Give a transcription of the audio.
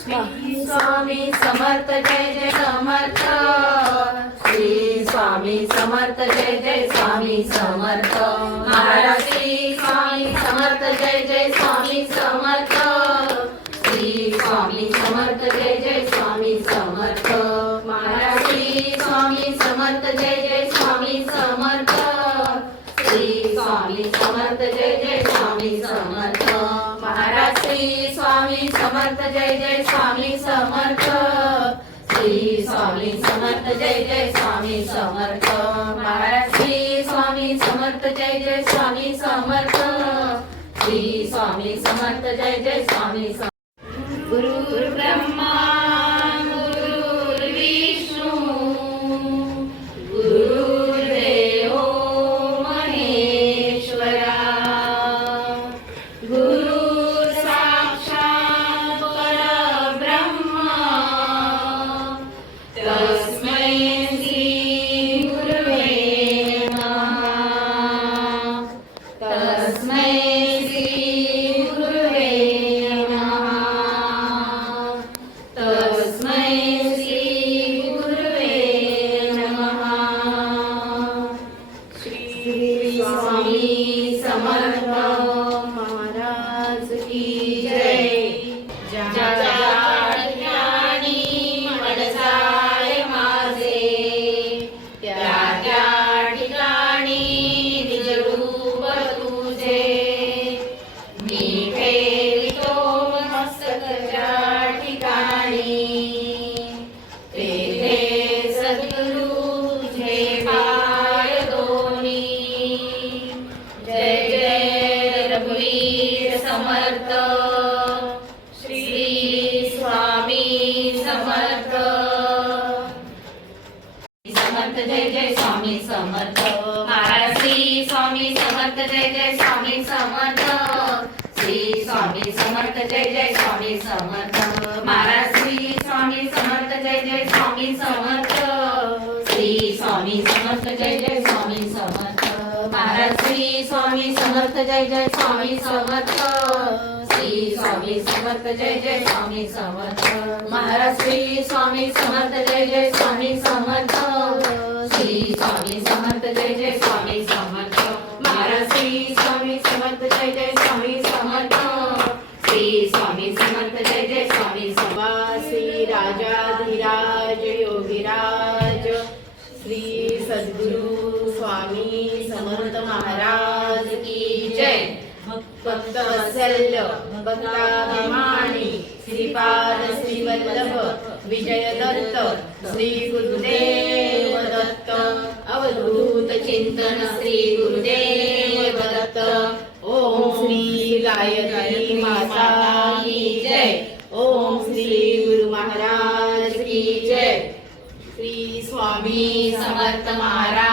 श्री स्वामी समर्थ जय जय समर्थ। श्री स्वामी समर्थ जय जय स्वामी समर्थ। महाराज श्री स्वामी समर्थ जय जय स्वामी समर्थ। श्री स्वामी समर्थ जय जय स्वामी समर्थ। महाराज श्री स्वामी समर्थ जय जय स्वामी समर्थ। श्री स्वामी समर्थ जय जय स्वामी समर्थ। महाराज श्री स्वामी समर्थ जय जय स्वामी समर्थ। श्री स्वामी समर्थ जय जय स्वामी समर्थ। महाराज श्री स्वामी समर्थ जय जय स्वामी समर्थ। श्री स्वामी समर्थ जय जय स्वामी समर्थ। गुरु ब्रह्मा गुरुर्विष्णू गुरुर्देवो महेश्वरा। गुरु साक्षात् परब्रह्मा तस्मै श्री गुरवे नमः। तस्मै श्री गुरवे नमः। तस्मै श्री गुरवे नमः। श्री स्वामी समर्थ महाराज की जय। ज्या ठिकाणी मन जाय माझे त्या ठिकाणी निज रूप तुझे मी ठेवितो मस्तक ज्या ठिकाणी तेथे सद्गुरु तुझे पाय दोन्ही। जय जय रघुवीर समर्थ। श्री स्वामी समर्थ। समर्थ जय जय स्वामी समर्थ। महाराज श्री स्वामी समर्थ जय जय स्वामी समर्थ। श्री स्वामी समर्थ जय जय स्वामी समर्थ। महाराज श्री स्वामी समर्थ जय जय स्वामी समर्थ। श्री स्वामी समर्थ जय जय स्वामी समर्थ। महाराज श्री स्वामी समर्थ जय जय स्वामी समर्थ। श्री स्वामी समर्थ जय जय स्वामी समर्थ। महाराज श्री स्वामी समर्थ जय जय स्वामी समर्थ। श्री स्वामी समर्थ जय जय स्वामी समर्थ। महाराज श्री स्वामी समर्थ जय जय स्वामी समर्थ। श्री स्वामी समर्थ जय जय स्वामी समर्थ। श्री राजाधिराज योगीराज श्री सद्गुरु स्वामी समर्थ महाराज की जय। भक्त वत्सल्य भक्ताभिमानी श्रीपाद श्रीवल्लभ विजय दत्त श्री गुरुदेव दत्त। अवधूत चिंतन श्री गुरुदेव दत्त। ओम श्री गायत्री माता की जय। ओम श्री गुरु महाराज की जय। श्री स्वामी समर्थ महाराज